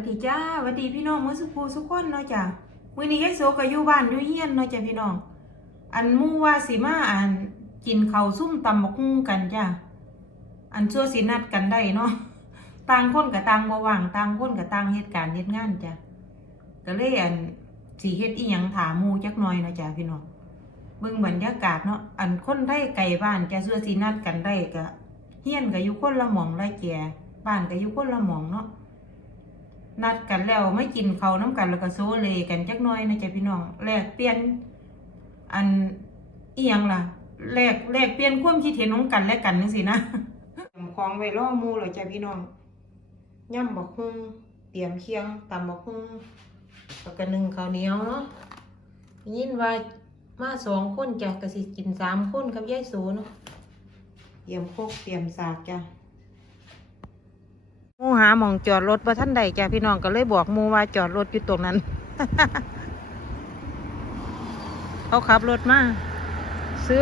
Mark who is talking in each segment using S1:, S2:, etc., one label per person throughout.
S1: สดีจ้าสวัสดีพี่น้องมื้อสุขสุขคนเนาะจ้ะมื้อนี้ยายโสก็อยู่บ้านอยู่เฮียนเนาะจ้ะพี่น้องอันมู่ว่าสิมากินข้าวซุ่มตำบักหุ่งกันจ้ะอันชั่วสินัดกันได้เนาะต่างคนกับต่างบ่ว่างต่างคนกับต่างเฮ็ดการเฮ็ดงานจ้ะก็เลยสิเฮ็ดอีหยังถามหมู่จักหน่อยเนาะจ้ะพี่น้องเบิ่งบรรยากาศเนาะอันคนไทยไกลบ้านจ้ะชั่วสินัดกันได้ก็เฮียนก็อยู่คนละหม่องละแก่บ้านก็อยู่คนละหม่องเนาะนัดกันแล้วไม่กินข้าวน้ำกันแล้วก็โซเลกันจักหน่อยนะจ๊ะพี่น้องแลกเปลี่ยนอันอีหยังล่ะแลกเปลี่ยนความคิดเห็นของกันและกันจังซี่นะเตรียมของไว้รอหมู่แล้วจ้ะพี่น้องย่ำบักหุ่งเตรียมเคียงตำบักหุ่งแล้วก็นึ่งข้าวเหนียวเนาะยินว่ามา2คนจ้ะก็สิกิน3คนกับยายโสเนาะเตรียมโคกเตรียมสากจ้ะหมู่หาหม่องจอดรถว่าท่านใดจ้ะพี่น้องก็เลยบอกหมู่ว่าจอดรถอยู่ตรงนั้น เขาขับรถมาซื้อ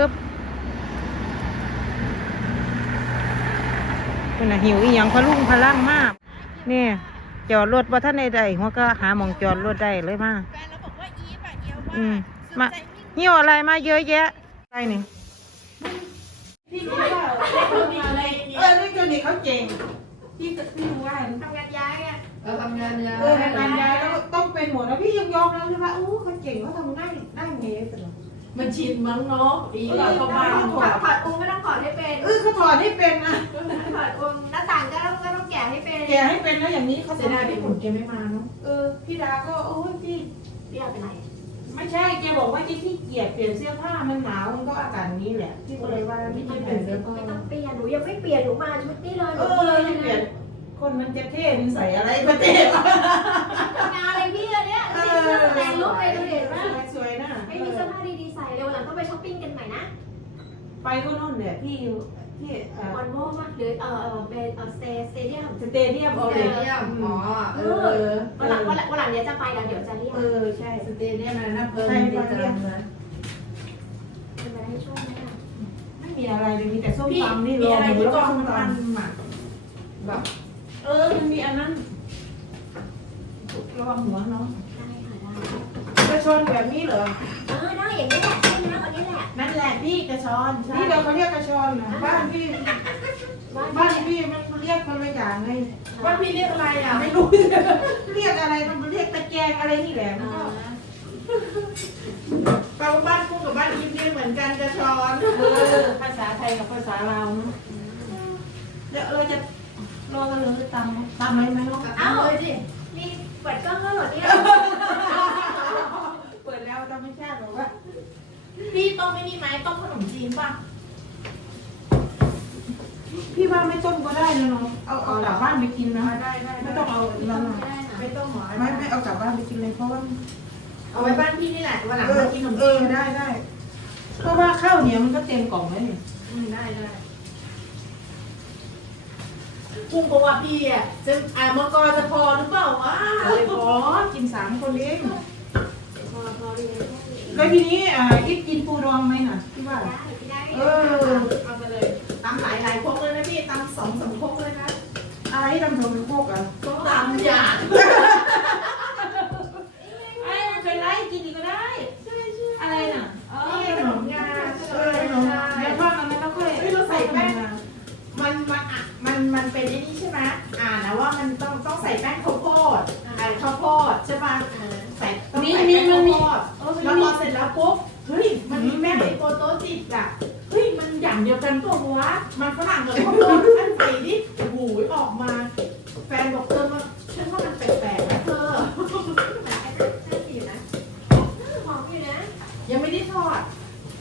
S1: คุณน่ะหิวอีหยังพะลุงพะลังมากนี่จอดรถว่าท่านใดหัวก็หาหม่องจอดรถได้เลยมา
S2: แฟนเราบอกว่าอีฟอะเยอะ
S1: มา
S2: มาก
S1: หิวอะไรมาเยอะแยะอะไรนี่พี่รู้ว่า
S2: อะไร
S1: นี่ตัวนี้เขาเก่งพี่รู้ว่า
S2: ทำงานย้ายอะ
S3: เราทำงานยา
S1: ทำงานย้ายแล้วต้องเป็นหมดแล้วพี่ยังยอมแล้วใช่ไหมเขาเก่งเขาทำได้ไงตลอด
S3: มันชินมั้งเนาะอีกเราเข้าบ้าน
S2: ถอดองค์ก็ต้องถอดให้เป็น
S1: เขาถอดให้เป็นนะ
S2: ถอดองค์หน้าต่างก็ต้องแกะให้เป็น
S1: แกให้เป็นแล้วอย่างนี้เขา
S3: เสียดายพี่หมุนแกไม่มาเนาะ
S1: พี่ดาก็พี่
S2: เรียกเป็นไร
S1: ไม่ใช่แกบอกว่าจะขี้เกียจเปลี่ยนเสื้อผ้ามันหนาวมันก็อากาศนี้แหละพี่ก็เลยว่าพี่จะเปลี่ยนเสื้อผ้า
S2: ไม่ต้องเปลี่ยนหนูยังไม่เปลี่ยนหนูมาชุดนี้เลย
S1: จะเปลี่ยนคนมันจะเท่ใส่อะไรก็เท่
S2: งานอะไรพี่อันเนี้ยสีเสื้อแสดงลุคเลยดูเห็นไหม
S1: สวยนะ
S2: ไม่มีเสื้อผ้าดีๆใส่เร็วหลังต้องไปช้อปปิ้งกันใหม่นะ
S1: ไปก็นู่นเนี่ยที่
S2: วันโม่ป่ะหรือเป็นสเตเดียม
S1: สเตเดียมเอา
S3: เ
S1: เลย
S3: นี่ยอ๋อ
S2: วันหลังเดี๋ยวจะไปแล้วเดี๋ยวจะเรียก
S1: ใช่
S3: สเตเดียมนะเพิ่มดีจังนะ
S2: จะไปให้ช่วยไหมอ่ะ
S1: ไม่มีอะไรเลยมีแต่ส้มตำนี่
S3: มีอะไร
S1: หมู
S3: ที่
S1: แล้ว
S3: ก
S1: ก็
S3: อง
S1: ส้ม
S3: มัน
S1: ตำ
S3: หมักแบบ
S1: มันมีอันนั้นระวังหัวเนาะ
S2: ได้ค่ะได้
S1: กระชอนแบบนี้เหรอ
S2: ได้อย่างนี้แหละใช่ไหมวันนี้แหละ
S3: นั่นแหละพี่กระชอนใช่
S1: นี่เราเขาเรียกกระชอนนะบ้านพี่มันเรียกคนละอย่างไง
S3: ว่าพี่เรียกอะไรอ่ะ
S1: ไม่รู้เรียกอะไรมันเรียกตะแกรงอะไรนี่แหละมันก็
S3: เราบ้านคู่กับบ้านยิปเนี่ยเหมือนกันกระชอน
S1: ภาษาไทยกับภาษาลาวเนาะเดี๋ยวเราจะรอกันเลยตามไหมเนาะ
S3: เอาเลยดิ
S2: นี่เปิดกล้องแล้วเหรอเนี่ย
S1: เปิดแล้วธรรมชาติหรอวะ
S3: พี่ต้มไม่นี่ไหมต้มขนมจีนป่ะ
S1: พี่ว่าไม่ต้มก็ได้นะเนาะเอากลับบ้านไปกินนะ
S3: ได้
S1: ไม่ต้องเอาแล้วนะ
S3: ไม่ต้องหมอ
S1: ไม่เอากลับบ้านไปกินเลยเพราะว่า
S3: เอาไว้บ้านพี่นี่แหละวันหลังมากินขนมจีน
S1: ได้เพราะว่าข้าวเหนียวมันก็เต็มกล่องแล้วนี่
S3: ได้กุ้งบอกว่าพี่อ่ะจะมังกรจะพอหรือเปล่าวะ
S1: เลยพอกิน3 คนเอง
S2: พอเรียน
S1: แล้วทีนี้อิฟกินปูดองไหมน่ะพี่ว่า
S2: ได้
S3: เอาไปเลยตำหลายพกเลยนะพี่ตำ2-3 พกเลยนะ
S1: อะไรทำโทนพวกอ่ะ
S3: ต้องตำอย่าง
S1: ไม่เป็นไรกินอีกก็ได้อะไรน่ะ
S3: ขนมงา
S1: เดี๋ยวทอดมันแล้วก็
S3: เราใส่แป้งมันเป็นไอ้นี่ใช่ไหมนะว่ามันต้องใส่แป้งข้าวโพดข้าวโพดใช่ป่ะใส่ต้องใส่แป้งข้าวโพดแล้วพอเสร็จแล้วปุ๊บเฮ้ยมันมีแป้งไอโปโตจิกอ่ะเฮ้ยมันอย่างเดียวกันตัววะมันฝรั่งกับข้าวโพดอันใส่ดิโอ้โหออกมาแฟนบอกเธอว่าฉันว่ามันแปลกๆนะเธอ
S2: อยู่นะหอมอยู่นะ
S3: ยังไม่ได้ทอด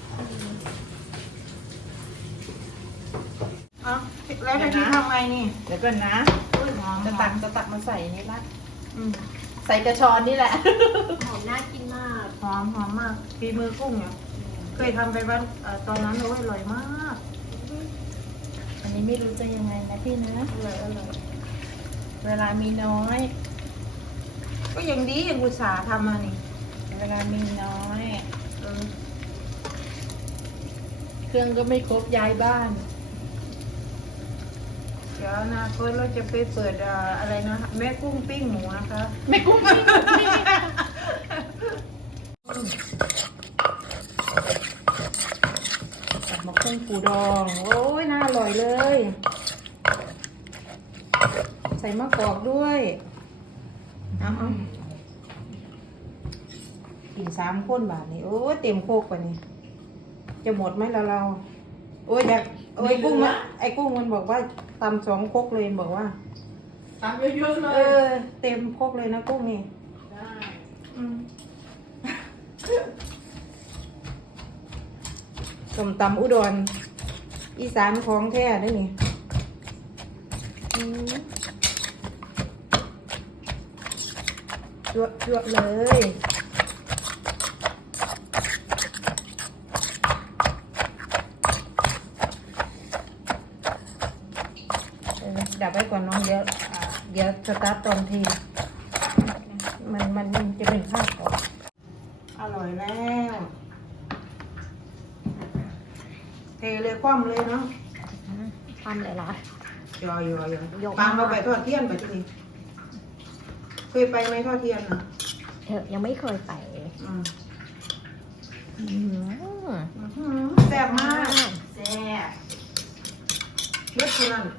S1: แล้วทีนี้ทำไงนี่
S3: เดี๋ยวก่อนนะ จะตักมาใส่นี่ละ ใส่กระชอนนี่แหละ
S2: หอมน่ากินมาก
S1: หอมมากฝีมือกุ้งเนี่ยเคยทำไปวันตอนนั้นอร่อยมาก
S3: อันนี้ไม่รู้จะยังไงนะพี่นะ
S1: อร่อย
S3: เวลามีน้อย
S1: ก็ยังดียังอุตส่าห์ทำมานี่
S3: เวลามีน้อย เครื่องก็ไม่ครบย้ายบ้าน
S1: เดี๋ยวอนะเฟิร์สเราจะไปเปิดอะไรนะแม่กุ้งปิ้งหมูนะคะ
S2: ไม่กุ้งไม่
S1: มะกุ้งปูดองโอ้ยน่าอร่อยเลย ใส่มะกอกด้วยเอากิน3 คนบาทนี่โอ้ยเต็มโคกกว่านี้จะหมดไหมเราโอ้ยอยากโอ้ยกุ้งมันไอ้กุ้งมันบอกว่าตำ2 ครกเลยบอกว่า
S3: ตามเยอะๆเล
S1: เอย อเต็มโคกเลยนะกุ้งนี่
S3: ได้
S1: อืมส้มตำอุดรอีสานของแท้ด้วยนี่อืมยั่วเลยดับไว้ก่อนน้องเดี๋ยวสตาร์ทตอนทีมันจะเป็นภาพก่อนอร่อยแล้วเทเลยคว่ำเลยเนาะ
S2: ทำเลยล่ะ
S1: ยอย
S2: ก
S1: ปางเราไปทอดเทียนไปทีเคยไปไหมทอดเทียนอ่ะ
S2: เธอยังไม่เคยไป
S1: อืม
S2: อืม
S1: แซ่บมาก
S3: แซ่บ
S1: เลือดขนาด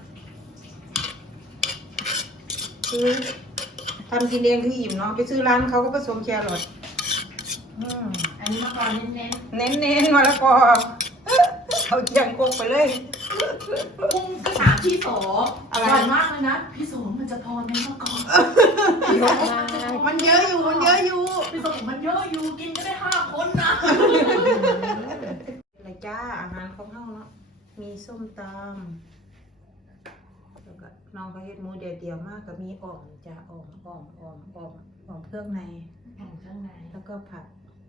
S1: คือทำกินเองคืออิ่มเนาะไปซื้อร้านเขาก็ผสมแครอท
S3: อันนี้มะกอกเน้น
S1: เน้นมะละกอเอาเจียงกกไปเลย
S3: ๆกุ้งก็ถามพี่โส
S1: อะไร
S3: ร่อยมากเลยนะพี่โสมันจะพอไหมมะกอก
S2: เยอะมาก
S1: มันเยอะอยู่
S3: พี่โสมันเยอะอยู่กินก็ได้5 คนนะ
S1: อะไรจ้าอาหารของเฮาเนาะมีส้มตำแล้วก็น้องก็เฮ็ดหมูเดียวมากกับมีอ่อมจ้าอ่อมเครื่องใน
S3: ของข้างใน
S1: แล้วก็ผัก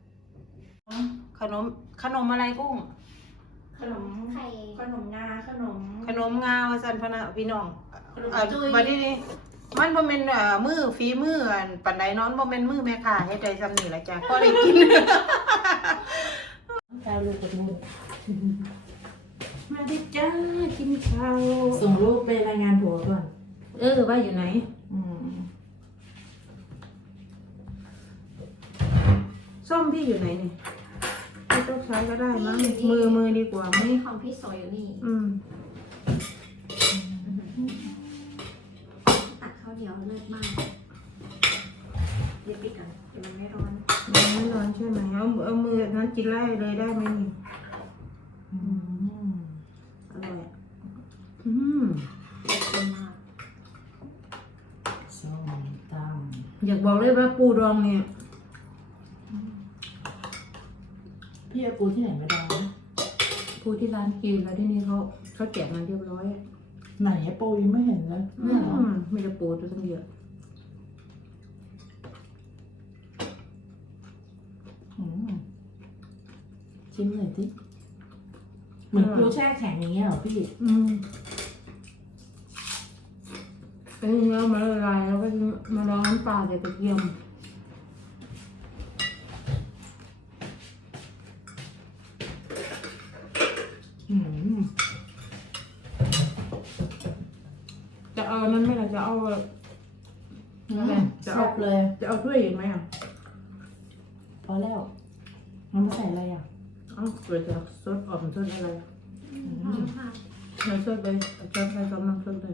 S1: ขนมอะไรกุ้ง
S3: ขนม
S2: ไข่
S3: ขนมงาขนม
S1: ขนมงาว่าซั่นพะนะพี่น้อง
S3: ขนมจุ้ย
S1: บัดนี้มันบ่แม่นมือฝีมืออันปานใดเนาะบ่แม่นมือแม่ค้าเฮ็ดได้ซำนี้ล่ะจ้ะพอได้กิน
S3: ข้าวลูกกระดูก
S1: มาดิจ้ากินข้าว
S3: ส่งรูปไปรายงานผัวก่อน
S1: ว่าอยู่ไหน ส้มพี่อยู่ไหนนี่ไม่ต้องใช้ก็ได้มั้งมือดีกว่าไหม
S2: นี่ของพี่โซอยู่นี่ ตักข้าวเหนียวเลิศมากเดี๋ยวปิดก่อนเดี๋ยวมันไม่ร้อน
S1: ยังไม่ร้อนใช่ไหมเอามือนั้นกินไล่เลยได้ไหมนี่อร่อย
S2: เลิศมาก
S3: ส้มต
S1: อยากบอกเลยว่าปูดองเนี่ย
S3: ำพี่เอาปูที่ไหนมาดองนะ
S1: ปูที่ร้านกินแล้วที่นี่เขาแจกมาเรียบร้อย
S3: ไหนอะปูยังไม่เห็นเลยเนี่ยเหรอ
S1: ไม่ได้ปูตัวทั้งเยอะ
S3: ชิมหน่อยสิเหมือนปูแช่แข็งอย่างเงี้ยเหรอพี่
S1: อันนี้เอามาละลายแล้วก็มาลองน้ำปลาใส่กระเทียมจะเอานั้นไหมล่ะจะเอาอะไรจะ
S3: ชอบเลย
S1: จะเอาถ้วยอีกไหมอ่ะ
S3: พอแล้วมันมาใส่อะไรอ่ะ
S1: เอาเกิดจากซดอ่อมซดอะไร
S2: หอมค่ะ
S1: เราซดไปจะใส่กำลังซดเลย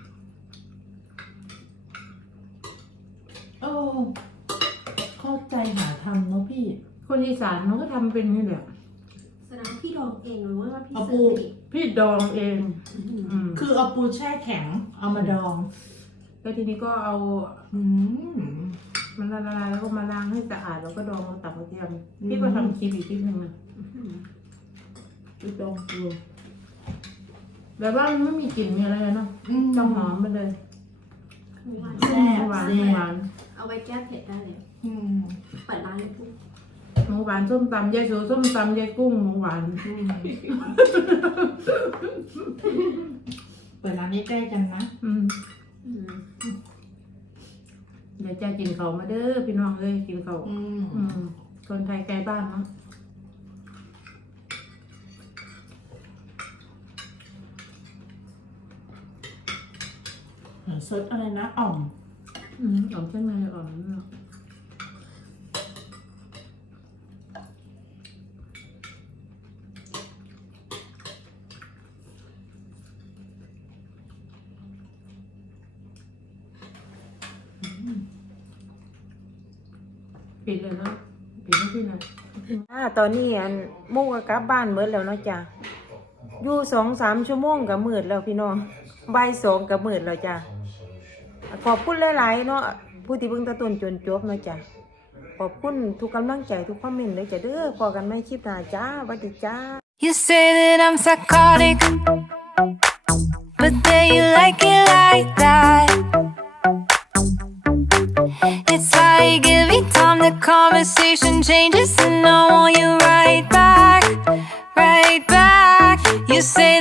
S3: โอ้เข้าใจหาทำเนาะพี่
S1: คนอีสานมันก็ทำเป็นนี่แหละ
S2: แสดงว่าพี่ดองเองหรือว่าพี่
S3: เอา
S2: ซื้
S3: ปู
S2: อไปดิ
S1: พี่ดองเองม
S3: คือเอาปูแช่แข็งเอามาดอง
S1: แล้วทีนี้ก็เอา
S3: อืม
S1: มันละลายแล้วก็มาล้างให้สะอาดแล้วก็ดองมาตักกระเทียมพี่ก็ทำคลิปอีกคลิปหนึ่งนะพี่ดองปูแบบว่ามันไม่มีกลิ่นมีอะไรเลยเนาะจะหอมไปเลย
S2: หวาน
S3: แซ่บ
S1: หวาน
S3: แซ่บ
S1: หวาน
S2: เอาไว้แก้เผ็ดได้เลย
S3: อืม
S2: เปิดร้านเลยปุ๊บ
S1: หมูหวานส้มตำยายโสส้มตำยายกุ้งหมูหวาน
S3: เปิดร้านนี้ใกล้กันนะ
S2: อืม
S1: เดี๋ยวจะกินเขาวมาเด้อพี่น้องเลยกินเขาว คนไทยไกลบ้านเนาะ
S3: ซดอะไรนะอ่อม
S2: ออกข้างในออกข้างนอก ปิดเลยนะปิดให้พี่หน่อย
S1: ตอนนี้อันหมู่ก็กลับบ้านเบิดแล้วเนาะจ้ะอยู่2-3 ชั่วโมงก็มืดแล้วพี่น้องบ่าย2ก็มืดแล้วจ้ะขอบคุณหลายๆเนาะผู้ที่เบิ่งแตะต้นจนจบเนาะจ้ะขอบคุณทุกกำลังใจทุกคอมเมนต์เลยจ้ะเด้อพอกันใหม่คลิปหน้าจ้าสวัสดีจ้า
S4: You say that I'm psychotic, but then you like it like that. It's like every time the conversation changes, and I want you right back, right back. You say